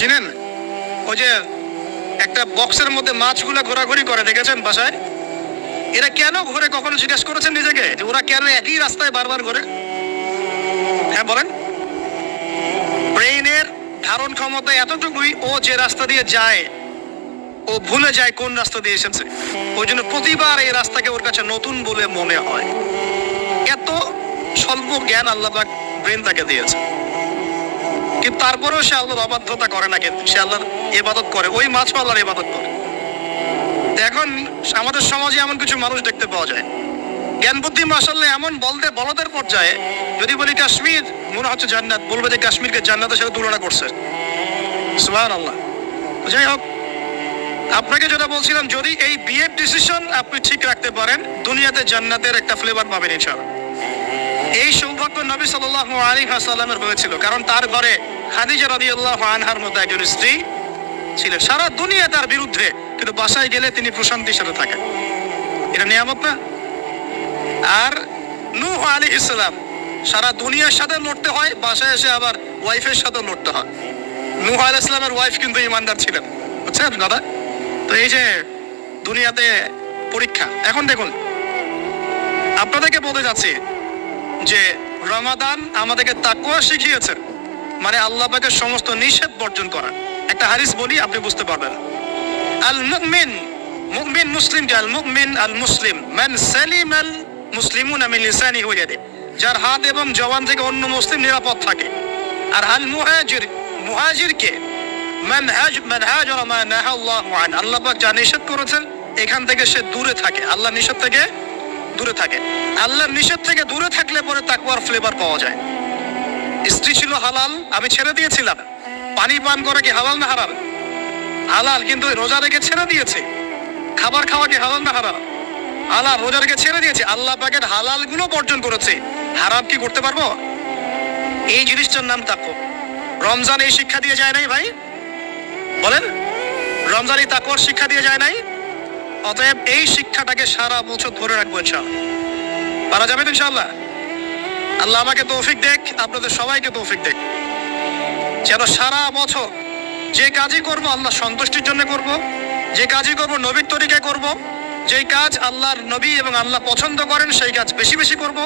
চিনেন? ওই যে একটা বক্সের মধ্যে মাছগুলো ঘোরাঘুরি করে, দেখেছেন বাসায়? এরা কেন ঘুরে, কখনো জিজ্ঞেস করেছেন নিজেকে যে ওরা কেন একই রাস্তায় বারবার ঘুরে? হ্যাঁ বলেন। ব্রেইনের ধারণ ক্ষমতা এতটুকুই, ও যে রাস্তা দিয়ে যায় ও ভুলে যায় কোন রাস্তা দিয়ে এসেছে। ওই জন্য প্রতিবার এই রাস্তাকে ওর কাছে নতুন বলে মনে হয়। এত স্বল্প জ্ঞান আল্লাহ পাক ব্রেন তাকে দিয়েছে, কিন্তু তারপরেও সে আল্লাহর অবাধ্যতা করে না, কিন্তু সে আল্লাহর ইবাদত করে। ওই মাছও আল্লাহর ইবাদত করে। এখন আমাদের সমাজে এমন কিছু মানুষ দেখতে পাওয়া যায়, জ্ঞান বুদ্ধি মাশাআল্লাহ এমন বলদের পর্যায়ে, যদি বলি কাশ্মীর মনে হচ্ছে জান্নাত, বলবে যে কাশ্মীরকে জান্নাতের সাথে তুলনা করছে। সুবহানাল্লাহ। যাই হোক, আপনাকে যেটা বলছিলাম, যদি এই বিয়ের ডিসিশন আপনি ঠিক রাখতে পারেন, দুনিয়াতে জান্নাতের একটা ফ্লেভার পাবেন ইনশাআল্লাহ। এই সৌভাগ্য নবী সাল্লাল্লাহু আলাইহি ওয়াসাল্লামের হয়েছিল, কারণ তার ঘরে খাদিজা রাদিয়াল্লাহু আনহার মতো একজন স্ত্রী ছিলেন। সারা দুনিয়া তার বিরুদ্ধে, কিন্তু বাসায় গেলে তিনি প্রশান্তির সাথে থাকেন। এটা নিয়ামত না? আর নূহ আলাইহিস সালাম, সারা দুনিয়ার সাথে লড়তে হয়, বাসায় এসে আবার ওয়াইফের সাথে লড়তে হয়। নূহ আলাইহিস সালামের ওয়াইফ কিন্তু ঈমানদার ছিলেন, বুঝছেন দাদা? তো এই যে দুনিয়াতে পরীক্ষা। এখন দেখুন, আপনাদেরকে বলতে যাচ্ছি যে রমাদান আমাদেরকে তাকওয়া শিখিয়েছে, মানে আল্লাহ পাকের সমস্ত নিষেধ বর্জন করা। একটা হাদিস বলি, আপনি বুঝতে পারবেন। আল মুমিন, মুমিন মুসলিম, আল মুমিন আল মুসলিম মান সালিমাল মুসলিমুনা মিন লিসানিহি ওয়া ইয়াদিহি, যার হাত এবং জবান থেকে অন্য মুসলিম নিরাপদ থাকে। আর আল মুহাজির, মুহাজিরকে মান হাজারা মা নাহা আল্লাহু আন, আল্লাহ পাক যা নিষেধ করেছেন এখান থেকে সে দূরে থাকে, আল্লাহ নিষেধ থেকে দূরে থাকে। আল্লাহর নিষেধ থেকে দূরে থাকলে পরে তাকওয়ার ফ্লেভার পাওয়া যায়। স্ত্রী ছিল হালাল, আমি ছেড়ে দিয়েছিলাম। পানি পান করা কি হালাল না হারাম? হালাল, কিন্তু রোজা রেখে ছেড়ে দিয়েছে। খাবার খাওয়া কি হালাল না হারাম? হালাল, রোজা রেখে ছেড়ে দিয়েছে। আল্লাহ পাকের হালাল গুলো বর্জন করেছে, হারাম কি করতে পারবো? এই জিনিসটার নাম তাকওয়া। রমজান এই শিক্ষা দিয়ে যায় নাই ভাই? বলেন, রমজান এই তাকওয়ার শিক্ষা দিয়ে যায় নাই? অতএব এই শিক্ষাটাকে সারা বছর ধরে রাখবো ইনশাআল্লাহ। পারা যাবে তো ইনশাআল্লাহ? আল্লাহ আমাকে তৌফিক দেখ, আপনাদের সবাইকে তৌফিক দেখ, যেন সারা বছর যে কাজই করব আল্লাহ সন্তুষ্টির জন্য করব, যে কাজই করব নবীর তরিকায় করব, যেই কাজ আল্লাহর নবী এবং আল্লাহ পছন্দ করেন সেই কাজ বেশি বেশি করব।